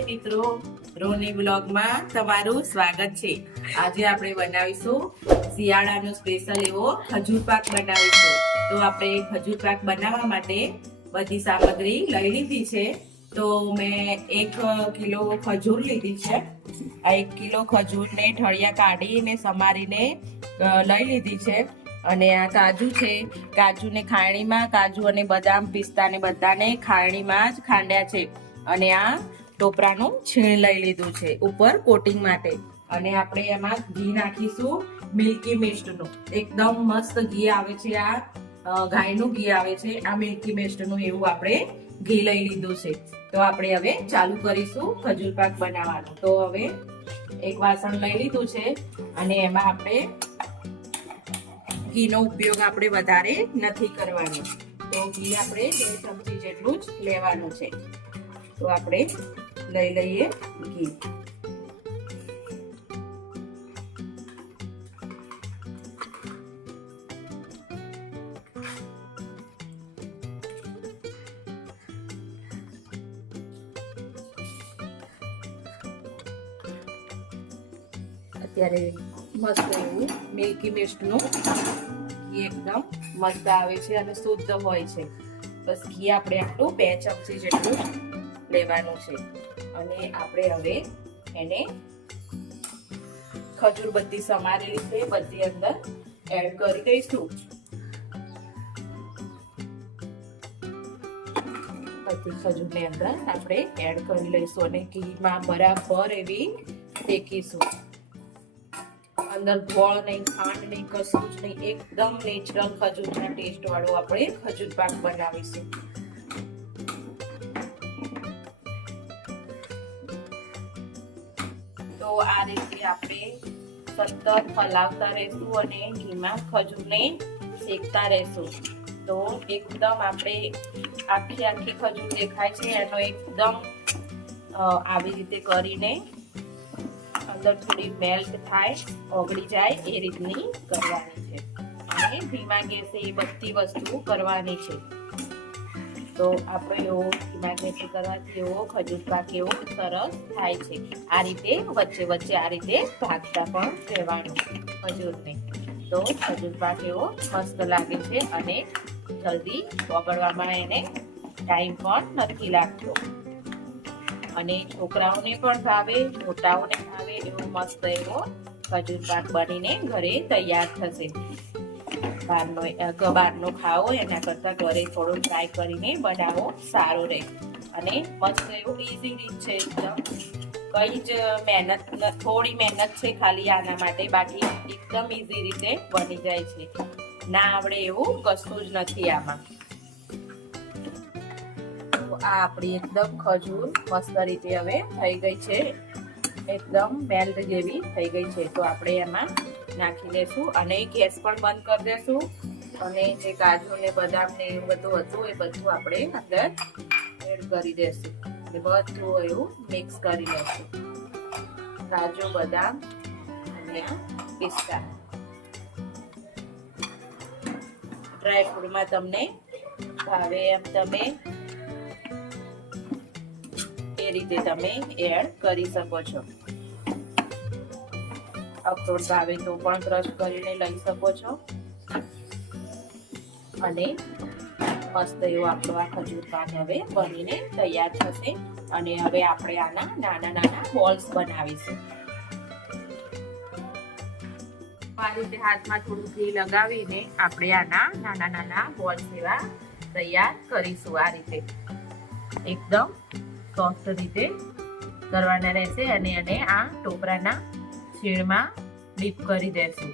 નમસ્તે મિત્રો, રોની બ્લોગમાં તમારું સ્વાગત છે। આજે આપણે બનાવીશું શિયાળાનો સ્પેશિયલ એવો ખજૂર પાક બનાવીશું। તો આપણે ખજૂર પાક બનાવવા માટે બધી સામગ્રી લઈ લીધી છે। તો મેં 1 કિલો ખજૂર લીધી છે। આ 1 કિલો ખજૂરને ઠળિયા કાઢીને સમારીને લઈ લીધી છે। અને આ કાજુ છે, કાજુને ખાયણીમાં, કાજુ અને બદામ પિસ્તાને બધાને ખાયણીમાં જ ખાંડ્યા છે। અને આ ટોપરાનું છીણ લઈ લીધું છે ઉપર કોટિંગ માટે। અને આપણે એમાં ઘી નાખીશું મિલ્કી મિસ્ટનું, એકદમ મસ્ત ઘી આવે છે। આ ગાયનું ઘી આવે છે, આ મિલ્કી મિસ્ટનું એવું આપણે ઘી લઈ લીધું છે। તો આપણે હવે ચાલુ કરીશું ખજૂર પાક બનાવવાનું। તો હવે એક વાસણ લઈ લીધું છે અને એમાં આપણે ઘીનો ઉપયોગ આપણે વધારે નથી કરવાનો। તો ઘી આપણે 2 ચમચી જેટલું જ લેવાનું છે। તો આપણે લઈ લઈએ ઘી। અત્યારે મસ્ત એવું મિલ્કી મિસ્ટનું ઘી એકદમ મસ્ત આવે છે અને શુદ્ધ હોય છે। બસ ઘી આપણે આટલું 2 ચમચી જેટલું લેવાનું છે। અને આપણે હવે એને ખજૂર બધી સમારેલી છે બધી અંદર એડ કરી દઈશું। બધી ખજૂરની અંદર આપણે એડ કરી લઈશું અને ઘીમાં બરાબર એવી શેકીશું। અંદર ગોળ નહીં, ખાંડ નહીં, કશું જ નહીં, એકદમ નેચરલ ખજૂરના ટેસ્ટ વાળો આપણે ખજૂર પાક બનાવીશું। તો આ રીતે આપણે સતત હલાવતા રહેશું અને ઘીમાં ખજૂરને શેકતા રહેશું। તો એકદમ આપણે આખી ખજૂર દેખાય છે એનો એકદમ આવી રીતે કરીને અંદર થોડી મેલ્ટ થાય, ઓગળી જાય એ રીતની કરવાની છે। અને ધીમા ગેસે એ બધી વસ્તુ કરવાની છે। તો આપણે એવો ધીમા ગેસે કરવાથી એવો ખજૂર પાક એવો સરસ થાય છે। આ રીતે વચ્ચે વચ્ચે આ રીતે ભાગતા પણ રહેવાનું ખજૂરને। તો ખજૂર પાક એવો મસ્ત લાગે છે અને જલ્દી ઓગળવામાં એને ટાઈમ પણ નથી લાગતો। અને છોકરાઓને પણ ભાવે, મોટાઓને ભાવે એવો મસ્ત એવો ખજૂર પાક બનીને ઘરે તૈયાર થશે। બહારનો ખાવો એના કરતા ઘરે થોડો ટ્રાય કરીને બનાવો, સારો રહે। અને મસ્ત એવું ઈઝી રીત છે એકદમ, કઈ જ મહેનત, થોડી મહેનત છે ખાલી આના માટે, બાકી એકદમ ઈઝી રીતે બની જાય છે। ના આવડે એવું કશું જ નથી આમાં। આ આપણી એકદમ ખજૂર મસ્ત રીતે હવે થઈ ગઈ છે, એકદમ મેલ્ટ જેવી થઈ ગઈ છે। તો આપણે એમાં નાખી દેશું અને ગેસ પણ બંધ કરી દેશું। અને જે કાજુ ને બદામ ને એવું બધું હતું એ બધું આપણે અંદર એડ કરી દેશું અને બધું એવું મિક્સ કરી લેશું, કાજુ, બદામ અને પિસ્તા। ડ્રાયફ્રૂટમાં તમને ભાવે એમ તમે રીતે તમે એડ કરી શકો છો। અખરોટ ભાવે તો પણ ક્રશ કરીને લઈ શકો છો। અને મસ્ત એવો આપણો આ ખજૂર પાક હવે બનીને તૈયાર થશે। અને હવે આપણે આના નાના નાના બોલ્સ બનાવીશું। આ રીતે હાથમાં થોડું ઘી લગાવીને આપણે આના નાના નાના બોલ્સ એવા તૈયાર કરીશું। આ રીતે એકદમ સોફ્ટ રીતે કરવાના રહેશે અને એને આ ટોપરાના છીણમાં ડીપ કરી દેશું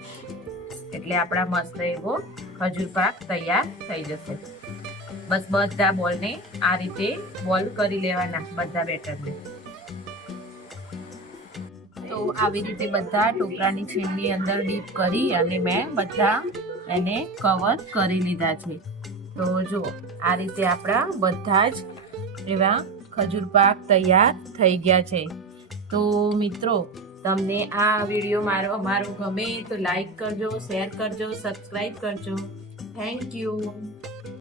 એટલે આપણા મસ્ત એવો ખજૂર પાક તૈયાર થઈ જશે। બસ બધા બોલને આ રીતે બોલ કરી લેવાના, બધા બેટરને। તો આવી રીતે બધા ટોપરાની છીણની અંદર ડીપ કરી અને મેં બધા એને કવર કરી લીધા છે। તો જો આ રીતે આપણા બધા જ એવા ખજૂર પાક તૈયાર થઈ ગયા છે। તો મિત્રો, તમને આ વિડીયો અમારો ગમે તો લાઈક કરજો, શેર કરજો, સબસ્ક્રાઈબ કરજો। Thank you.